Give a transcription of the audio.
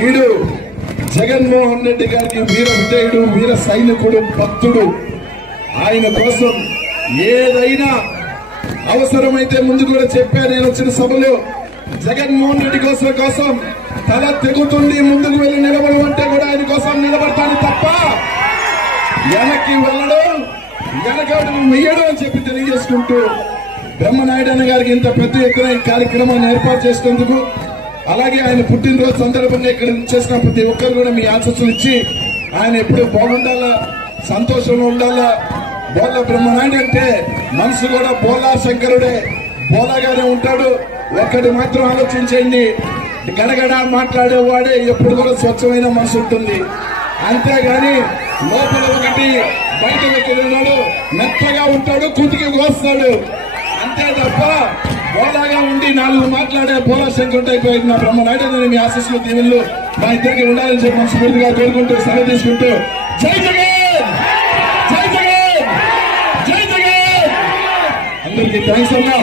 వీడు జగన్మోహన్ రెడ్డి గారికి వీర విజయుడు, వీర సైనికుడు, భక్తుడు. ఆయన కోసం ఏదైనా అవసరమైతే ముందు కూడా చెప్పాను. నేను వచ్చిన సభలో జగన్మోహన్ రెడ్డి కోసం తల తెగుతుంది, ముందుకు వెళ్లి నిలబడమంటే కూడా ఆయన కోసం నిలబడతాను తప్ప వెనక్కి వెళ్ళడం, వెనకడం వెయ్యడం అని చెప్పి తెలియజేసుకుంటూ బ్రహ్మనాయుడు అన్న గారికి ఇంత పెద్ద ఎత్తున ఈ కార్యక్రమాన్ని ఏర్పాటు చేసినందుకు, అలాగే ఆయన పుట్టినరోజు సందర్భంగా ఇక్కడ చేసిన ప్రతి ఒక్కరు కూడా మీ ఆశీస్సులు ఇచ్చి ఆయన ఎప్పుడు బాగుండాలా, సంతోషంలో ఉండాలా. బోళ్ళ బ్రహ్మనాయుడు అంటే మనసు కూడా బోలా శంకరుడే, బోలాగానే ఉంటాడు. ఒక్కటి మాత్రం ఆలోచించండి, గడగడ మాట్లాడేవాడే ఎప్పుడు కూడా స్వచ్ఛమైన మనసు ఉంటుంది. అంతేగాని లోపల ఒకటి బయట పెట్టినాడు, మెత్తగా ఉంటాడు, కుటికి కోస్తాడు. అంతే తప్ప బోలాగా ఉండి నాలుగు మాట్లాడే బోలా శంకరుడు అయిపోయింది నా బ్రహ్మనాయుడు. నేను మీ ఆశీస్సులు దీవెనలు మా ఇద్దరికి ఉండాలని చెప్పి మనస్ఫూర్తిగా కోరుకుంటూ సెలవు తీసుకుంటూ జై జగన్, జై జగన్, జై జగన్. అందరికీ థ్యాంక్స్ అన్నా.